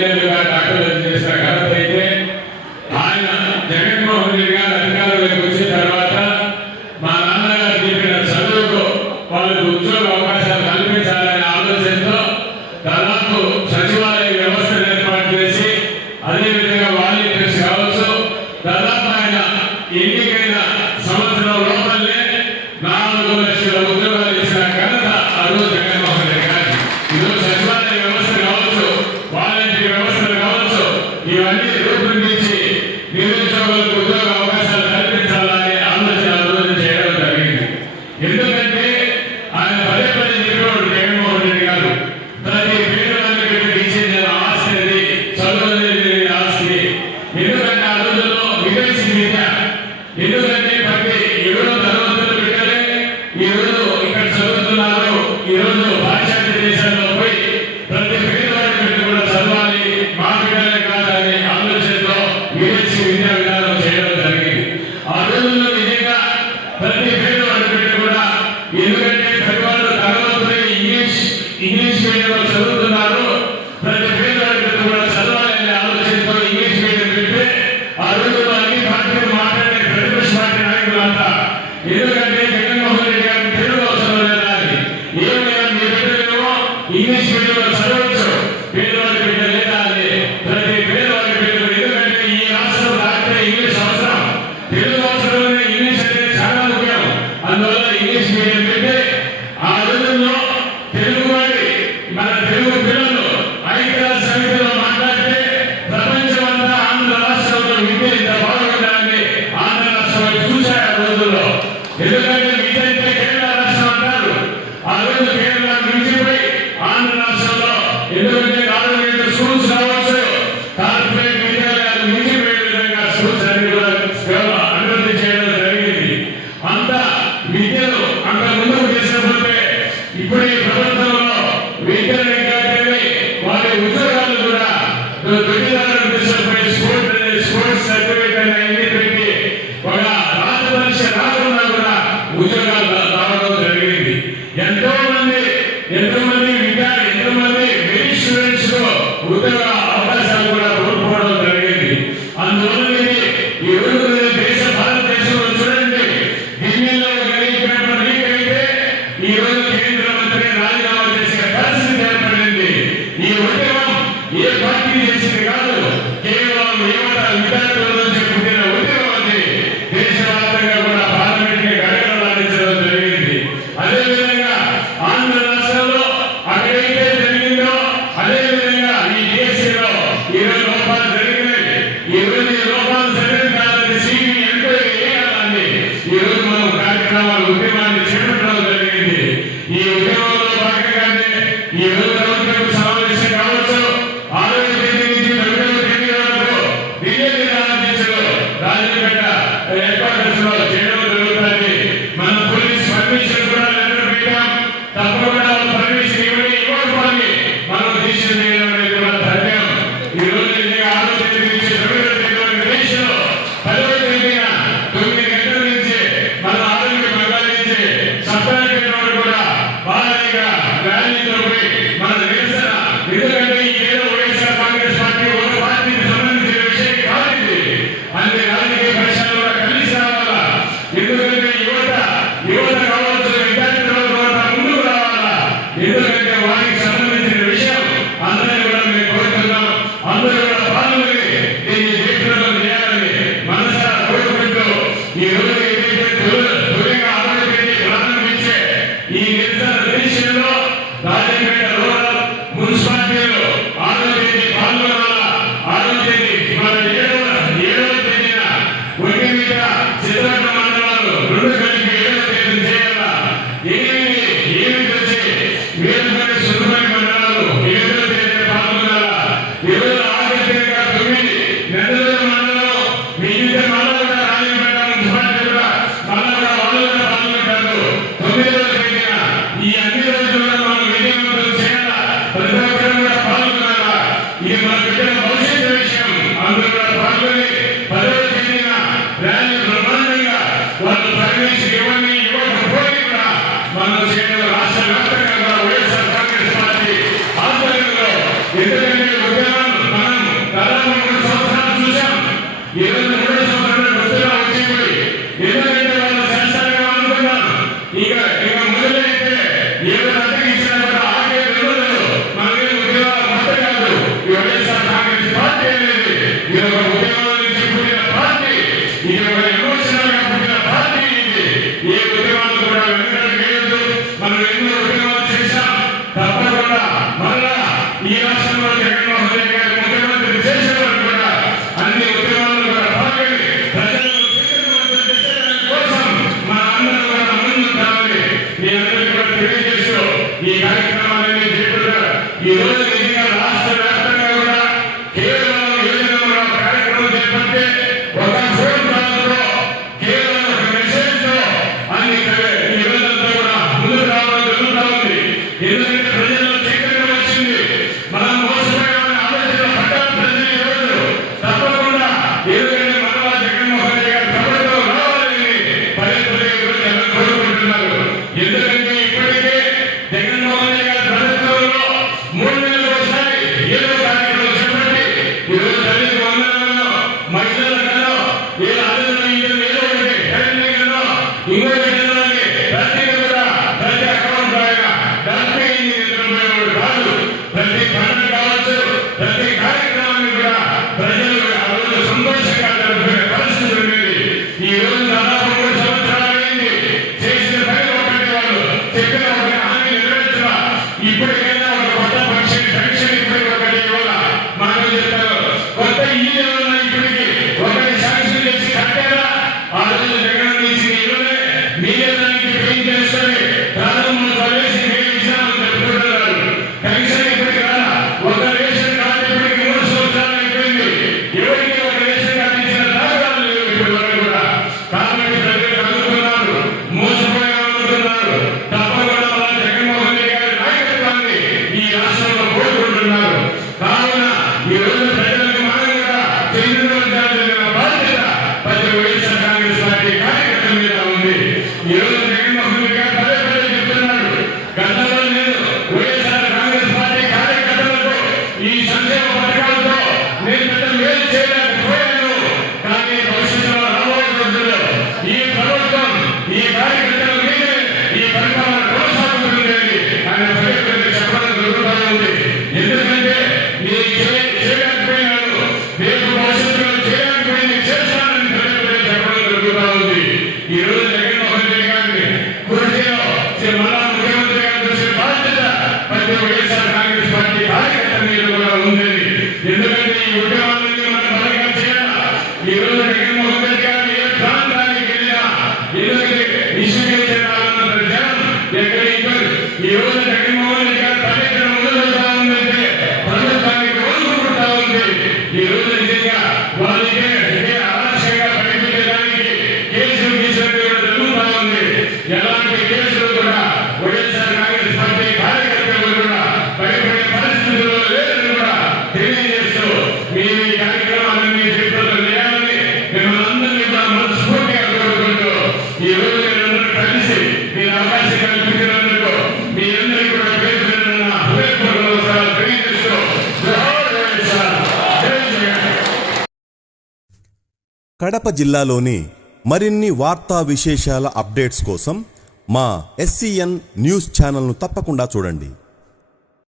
ఇంజనీర్లుగా డాక్టర్లు చేసిన ఘనత అయితే ఆయన జగన్మోహన్ రెడ్డి గారు అధికారంలోకి వచ్చిన తర్వాత మా నాన్నగారు చెప్పిన చదువుకు వాళ్ళకు ఉద్యోగ అవకాశాలు కల్పించాలనే ఆలోచనతో దాదాపు సచివాలయ వ్యవస్థను ఏర్పాటు చేసి అదేవిధంగా వాలంటీర్స్ కావచ్చు దాదాపు ఆయన ఎన్నికైన సంవత్సరం లోపలనే 4 లక్షల ఉద్యోగాలు ఇచ్చిన ఘనత ఆ రోజు జగన్మోహన్ రెడ్డి గారు. ఈరోజు సచివాలయ వ్యవస్థ కావచ్చు వాలంటీర్ వ్యవస్థలు కావచ్చు ఇవన్నీ రూపొందించి నిరుద్యోగులకు ఉద్యోగ అవకాశాలు కల్పించాలనే ఆలోచన ఆ రోజు చేయడం జరిగింది. ఎందుకంటే ఆయన పదే చెప్పేవాడు జగన్మోహన్ రెడ్డి గారు ప్రతి పేదవాళ్ళకి తీసేది ఆస్తి అనేది చదువు అనేది ఆస్తి. ఎందుకంటే ఆ రోజుల్లో విదేశీ విద్య ఎందుకంటే ప్రతి 7వ తరగతులు బిడ్డలే ఈరోజు ఇక్కడ చదువుతున్నారు. ఈరోజు పాశ్చాత్య దేశాల్లో పోయి ప్రతి పేదవాడి బిడ్డ కూడా చదవాలి మా బిడ్డలే కాదనే ఆలోచనతో విదేశీ విద్యా విధానం చేయడం జరిగింది. ఆ రోజుల్లో నిజంగా ప్రతి పేదవాడి బిడ్డ కూడా ఎందుకంటే ప్రతివాళ్ళు తరగతులు ఇంగ్లీష్ మీడియంలో చదువుతున్నారు. ప్రతి పేదవాడి బిడ్డ కూడా చదవాలనే ఆలోచనతో ఇంగ్లీష్ మీడియం పెడితే ఆ రోజుల్లో అన్ని పార్టీలు మాట్లాడే ప్రతిపక్ష పార్టీ నాయకులంతా ఎందుకంటే జగన్మోహన్ రెడ్డి గారికి తెలుగు అవసరం లేదా అని ఏమైనా మీ బిడ్డలేమో ఇంగ్లీష్ మీడియంలో చదవచ్చు పేదవాడి బిడ్డ లేదా అని ప్రతి పేదవాడి బిడ్డ ఎందుకంటే ఈ రాష్ట్రం దాటితే ఇంగ్లీష్ అవసరం తెలుగు అవసరం ఇంగ్లీష్ అనేది చాలా ముఖ్యం. అందువల్ల ఇంగ్లీష్ మీడియం పెట్టి ఆ రోజుల్లో తెలుగువాడి మన తెలుగు పిల్లలు ఐక్యరాజ్య సమితిలో మాట్లాడితే ప్రపంచమంతా ఆంధ్ర రాష్ట్రంలో విద్య ఇంత బాగుండాలని ఆంధ్ర రాష్ట్రం చూశారు ఆ రోజుల్లో. ఎందుకంటే విద్య అంటే కేరళ రాష్ట్రం అంటారు. ఆ రోజు కేరళ మించిపోయి ఆంధ్ర రాష్ట్రంలో ఎందుకంటే గవర్నమెంట్ స్కూల్స్ కావచ్చు కార్పొరేట్ విద్యాలయాలు మించిపోయే విధంగా స్కూల్స్ అన్ని కూడా అభివృద్ధి చేయడం జరిగింది. అంత విద్యను అంత ముందుకు తీసుకపోతే ఇప్పుడు ఈ ప్రభుత్వంలో విద్యను వారి ఉద్యోగాలు కూడా దొడ్డిదారులు తీసుకుపోయి స్పోర్ట్స్ సర్టిఫికేట్ అన్ని పెట్టి ఒక రాత పరీక్ష రాకుండా కూడా ఉద్యోగాలు రావడం జరిగింది. ఎంతో మంది ఎంతో మంది మెరిట్ స్టూడెంట్స్ ఉద్యోగ అవకాశాలు కూడా కోల్పోవడం జరిగింది. అందువల్ల ఈ రోజు భారతదేశంలో చూడండి ఢిల్లీలో పేపర్ లీక్ అయితే ఈ రోజు కేంద్ర మంత్రి రాజీనామా చేసే పరిస్థితి ఏర్పడింది. ఈ ఉద్యమం ఏ పార్టీ చేసింది కాదు, కేవలం విద్యార్థుల నుంచి పుట్టిన ఉద్యమం అది. దేశవ్యాప్తంగా కూడా పార్లమెంట్ ని గడగడలాడించడం జరిగింది. అదేవిధంగా ఆంధ్ర రాష్ట్రంలో అక్కడైతే జరిగిందో అదేవిధంగా ఈ దేశంలో ఈరోజు లోపాలు జరిగినాయి. ఈరోజు ఈ లోపాలు జరిగిన కాదని సిబిఐ ఎంక్వైరీ చేయాలని ఈరోజు మనం కార్యక్రమాలు ఉద్యమాన్ని చేపట్టడం జరిగింది. ఈ ఉద్యమంలో భాగంగానే ఈ రోజు ప్రభుత్వం సమావేశం కావచ్చు 6వ తేదీ నుంచి 9వ తేదీ వరకు ఢిల్లీ రాజపేట హెడ్క్వార్టర్స్ లో చేయడం జరుగుతుంది. మన పోలీస్ పర్మిషన్ కూడా లెటర్ పెట్టాం. తప్పకుండా పర్మిషన్ ఇవ్వకపోతే మనం దీక్ష చేయడం అనేది కూడా ధర్మం. ఈ రోజు 6వ తేదీ నుంచి 9వ తేదీ వరకు దేశంలో 10వ తేదీన 9 గంటల నుంచి మన ఆరోగ్య మండలించి సప్తాహ కూడా భారీగా ర్యాలీతో పోయి మన నిరసన ఎందుకంటే ఈ ఏదో వైఎస్ఆర్ కాంగ్రెస్ పార్టీ ఒక పార్టీకి సంబంధించిన విషయం కాదు. అన్ని రాజకీయ పక్షాలు కూడా కలిసి రావాలా. ఎందుకంటే యువత కావచ్చు విద్యార్థులు కూడా ముందుకు రావాలా. ఎందుకంటే వారికి సంబంధించిన విషయం అందరినీ కూడా మేము కోరుతున్నాం. అందరూ కూడా పాల్గొని దీన్ని జయప్రదం చేయాలని మనసారా కోరుకుంటూ ఈ రోజు ఏదైతే తొలిగా ఆరోగ్యాన్ని ప్రారంభించే ఈ నిరసన దేశంలో రాజపేట రూరల్ మున్సిపాలిటీలో 6వ తేదీ పాల్గొనాలా. 6వ తేదీ మన 7వ తేదీన ఒంటిమిట్ట సిద్ధార్థ మండలాలు 2 కలిపి 7వ తేదీ చేయాలా. ఏమి వచ్చి వేరుపల్లి సుందరపల్లి మండలాలు 7వ తేదీన పాల్గొనాలా. ఈరోజు ఆఖరిగా 9 నెల్లూరు మండలం మిగిలిన మండలం రాజపేట మున్సిపాలిటీ కూడా వాళ్ళు కూడా పాల్గొంటారు 9వ తేదీన. ఈ అన్ని రోజుల్లో మనం విజయవంతం చేయాలా. ప్రతి ఒక్కరు కూడా పాల్గొనాలా. ఇది మన బిడ్డల భవిష్యత్తు విషయం. అందరూ కూడా పాల్గొని 10వ తేదీన ర్యాలీ బ్రహ్మాండంగా వాళ్ళు పర్మిషన్ ఇవ్వకపోయి కూడా మనం చేయడం రాష్ట్ర వ్యాప్తంగా వైఎస్ఆర్ కాంగ్రెస్ పార్టీ ఆధ్వర్యంలో ఎందుకంటే ఉద్యమం ఈ రోజు ప్రజలకు మనం కూడా చైతన్యవంతాల్సిన బాధ్యత ప్రతి వైఎస్ఆర్ కాంగ్రెస్ పార్టీ కార్యకర్తల మీద ఉంది. ఈ రోజు జగన్మోహన్ రెడ్డి గారు పదే పదే చెప్తున్నాడు, గతంలో నేను వైఎస్ఆర్ కాంగ్రెస్ పార్టీ కార్యకర్తలకు ఈ సంక్షేమ పథకాలతో నేను పెద్ద మేలు చేయలేకపోయాను, కానీ భవిష్యత్తులో రాబోయే రోజుల్లో ఈ ప్రభుత్వం ఈ కార్యకర్తల మీదే ఈ పరిపాలన కొనసాగుతుంది అని ఆయన పదే పదే చెప్పడం జరుగుతూ ఉంది. ఎందుకంటే నేను చేయలేకపోయినాను, రేపు భవిష్యత్తులో చేయలేకపోయింది చేస్తానని పదే పదే చెప్పడం జరుగుతూ ఉంది. ఈ రోజు జగన్మోహన్ రెడ్డి గారిని కుర్చీలో మళ్ళా ముఖ్యమంత్రి గారు చూసే బాధ్యత ప్రతి వైఎస్ఆర్ కాంగ్రెస్ పార్టీ కార్యకర్తల మీద కూడా ఉంది. ఎందుకంటే ఈ ఉద్యమాలన్నీ మనం బలంగా చేయాలా. ఈ రోజు జగన్మోహన్ రెడ్డి గారు ఏ ప్రాంతానికి వెళ్ళినా ఎందుకంటే ఇసుకేసే రావాలన్న జనం ఎక్కడైతే ఈ రోజు జగన్మోహన్ రెడ్డి గారు పర్యటన మొదలుపెడతా ఉందంటే ప్రభుత్వానికి వదులుకుంటా ఉంది. ఈ రోజు నిజంగా వాళ్ళకి ఆలస్యంగా ప్రకటించడానికి కేసులు తీసుకుని కూడా జరుగుతూ ఉంది. ఎలాంటి కేసులు కూడా వైఎస్ఆర్ కాంగ్రెస్ పార్టీ కార్యకర్తలు కూడా భయపడే పరిస్థితుల్లో లేదని కూడా తెలియజేస్తూ మీరు ఈ కార్యక్రమాలన్నీ చేపట్టడం చేయాలని మిమ్మల్ని అందరినీ కూడా మనస్ఫూర్తిగా కోరుకుంటూ ఈ రోజు మీరందరూ కలిసి మీరు అవకాశం కల్పించినందుకు మీ అందరికీ కూడా పేరు పేరున హృదయపూర్వక నమస్కారాలు తెలియజేస్తూ జోహార్ వైఎస్ఆర్, జై జగన్. కడప జిల్లాలోని మరిన్ని వార్తా విశేషాల అప్డేట్స్ కోసం మా SCN న్యూస్ ఛానల్ను తప్పకుండా చూడండి.